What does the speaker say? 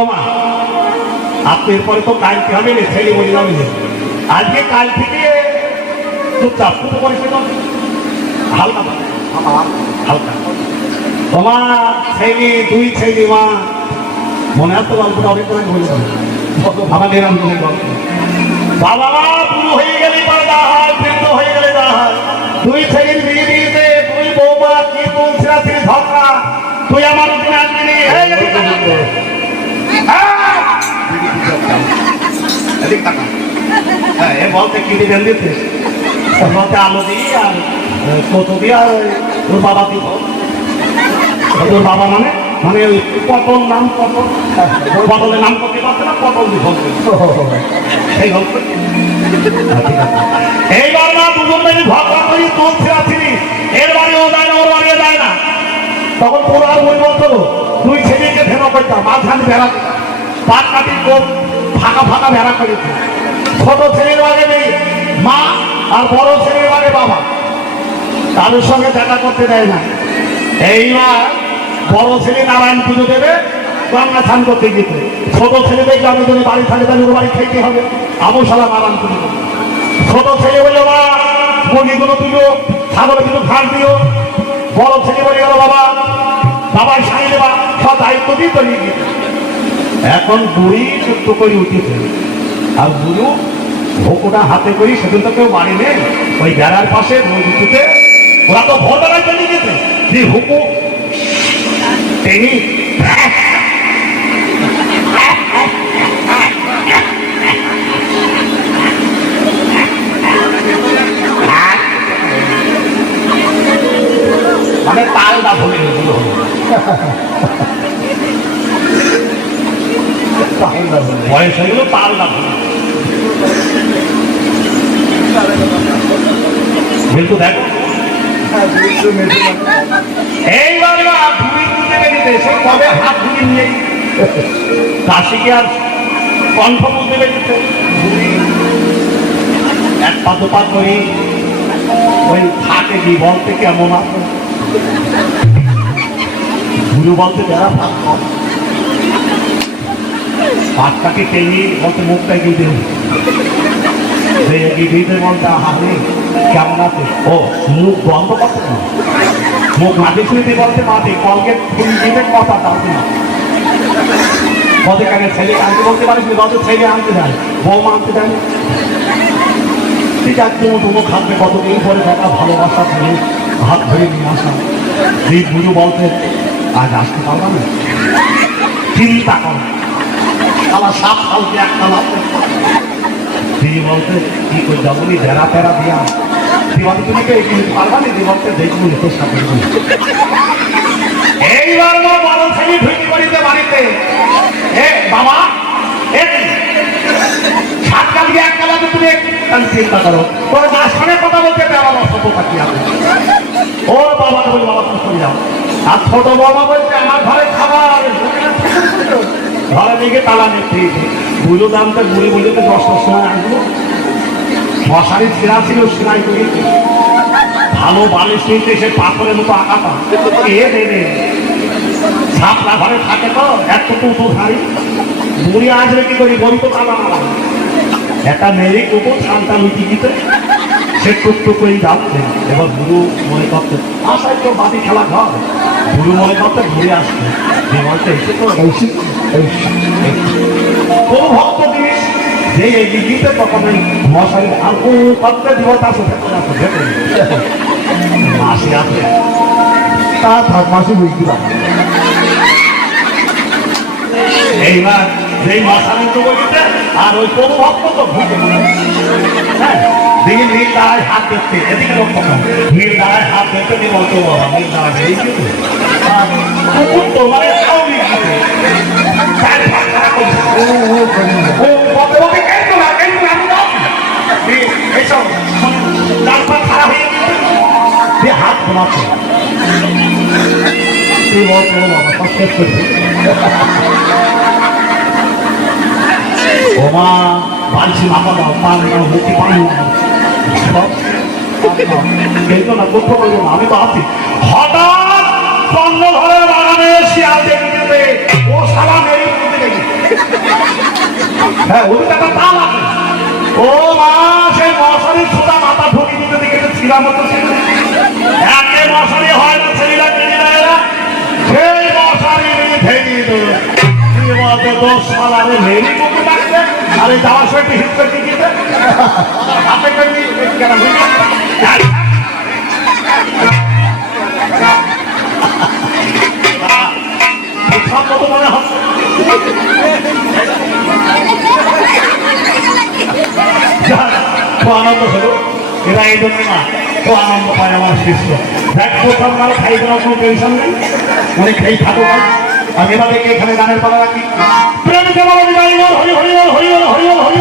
ওমা আপনি এরপরে তো কালকে হবে না, ছেলে বলি যাবে আজকে কাল থেকে চুপচাপ শুধু পরিষ্কার হালকা হালকা। ওমা ছেলে দুই ছেলে মা মনে আছে গল্পটা অনেক করে বলে আমাদের আন্দোলনের গল্প। বাবা মা পুরো হয়ে গেলে দা হয়, বৃদ্ধ হয়ে গেলে দা হয়। দুই ছেলের বিয়ে দিয়েছে, দুই বৌমা কি বলছে তিনি ঝগড়া, তুই আমার উপরে আসবি নি বলতে কি দিবেন দিতে বলতে আলো দিই আর কত দিয়ে আর তোর বাবা দিব। তোর বাবা মানে মানে ওই পটল নাম পটল, পটলের নাম করতে পারছে না, পটল দিয়ে বলছে সেই গল্প। এইবার না দুজন মিলে ঝগড়া করি তোর ছেড়া ছিলি, এর বাড়িও যায় না ওর বাড়িও যায় না। তখন পুরো আর বই বলতো দুই ছেলেকে ভেড়া করতাম, মাঝখানে ভেড়া পাট কাটি ফাঁকা ফাঁকা ভেড়া করেছে। ছোট ছেলের আগে নেই মা আর বড় ছেলের আগে বাবা, তাদের সঙ্গে দেখা করতে দেয় না। এইবার বড় ছেলে নারায়ণ পুজো দেবে, গঙ্গা স্নান করতে গেছে। ছোট ছেলেদের গ্রামে যদি বাড়ি থাকে তাহলে ওর বাড়ি খাইতে হবে, আমশালা নারায়ণ পুজো দেবে। ছোট ছেলে বললো মা মুরগিগুলো তুলো, ছাগলে কিছু ঘাট দিও। বড় ছেলে বলে গেল বাবা বাবার সাইলে বা সব দায়িত্ব দিয়ে তৈরি গেছে। এখন বুড়ি সত্য করে উঠেছে আর বুড়ো ভোকুটা হাতে করি, সেদিন তো কেউ বাড়ি নেই, ওই বেড়ার পাশে নদীতে ওরা তো ভোরবেলায় চলে গেছে। যে হুকু টেনি মানে তালটা ভুলে গেছিল, বয়স হয়ে গেল তালটা ভুলে। কিন্তু দেখো এইবার ঘুরি তুলতে বেরিতে সে কবে হাত ঘুরি নিয়ে কাশিকে আর কণ্ঠ তুলতে বেরিয়েছে। এক পা দুপা করি ওই ফাঁকে দি বলতে কেমন আছে গুরু বলতে যারা ফাঁক পাটটাকে টেনে বলতে মুখটা এগিয়ে দেবে, এগিয়ে বলতে হাতে কেমন আছে। ও মুখ বন্ধ করতে না, মুখ মাটি শুনতে বলতে মাটি কলকে ফুল দিবে কথা টানতে না। বলতে কেন ছেলে আনতে বলতে পারিস বলতে ছেলে আনতে যায়, বৌমা আনতে যায় না। ঠিক আছে তোমার খাদ্যে কতদিন পরে দেখা ভালোবাসা ধরে হাত ধরে নিয়ে আসা। এই গুরু বলতে আজ আসতে পারলাম না, চিন্তা করো আমার 7 সালকে একটা লাগবে। তিনি বলতে কি করে যাবো নি বেড়া টেরা দিয়া দিবালি তুমি পারবা নি দিবলতে দেখবো তোর সাথে। এইবার বড় ছেলে ঢুকি করিতে বাড়িতে, এ বাবা সাতকাল গিয়ে একটা লাগে তুমি চিন্তা করো, তোর মাঝখানে কথা বলতে দেওয়ার অসভ্যতা কি আছে। ওর বাবাকে বলি বাবা তুমি করে যাও। আর ছোট বাবা বলছে আমার ঘরে খাবার, ঘরে দিকে তালা নেই। বুঝো দামটা বুড়ি বুঝোতে 10টার সময় আসবো, মশারি ছেঁড়া ছিল সেলাই করে ভালো বালিশ নিতে সে পাথরের মতো আঁকাটা এ দেবে। ছাপলা ঘরে থাকে তো একটু উঁচু ভারী, বুড়ি আসবে কি করি বলি তো তালা মারা। একটা মেয়ে কুকুর শান্তা লুচি দিতে সে টুকটুক করেই যাচ্ছে। এবার বুড়ো মনে করতে আসায় তো বাদি খেলা ঘর, বুড়ো মনে করতে ঘুরে আসছে। বলতে এসে তো কোন ভক্ত জিনিস যে এগিয়ে দিতে তখন ওই মশারি আর করতে দিব তার সাথে মাসি আছে তা থাক মাসি বুঝতে পারে। এইবার যেই মশারি তো বলিতে আর ওই কোন ভক্ত তো ভুলে হ্যাঁ দিকে নীল দাঁড়ায় হাত দেখতে, এদিকে লক্ষ্য নীল দাঁড়ায় হাত দেখতে দিয়ে বলতো বাবা নীল দাঁড়ায় এই কিন্তু কুকুর তো মানে হাত ঘুমাচ্ছে ওমা বালছি মাথা দাও পান দাও মুখে পানি কিন্তু না দুঃখ করবো না, আমি তো আছি। হঠাৎ বন্ধ ঘরের বাগানে শিয়াল দেখতে ও হ্যাঁ ওদের একটা তাল আছে। ও মা সেই মশারির ছোটা মাথা ঢুকি দিতে দেখেছে ছিলাম মতো একে মশারি হয় না ছেলেরা মেয়েরা এরা সেই মশারি ভেঙে দেবে দোষ সালারে ভেঙে মতো লাগছে আর এই যাওয়ার সময় হিট করে দিয়েছে হাতে করে কেন সব মতো মনে হচ্ছে আনন্দ হলো এরা এই জন্য না তো আনন্দ পায় আমার শিষ্য দেখ প্রথম মানে খাই দেওয়ার কোনো টেনশন নেই অনেক খেয়ে থাকো আমি এবার এখানে গানের পালা রাখি প্রেমিকা বলো হরি হরি হরি হরি হরি হরি হরি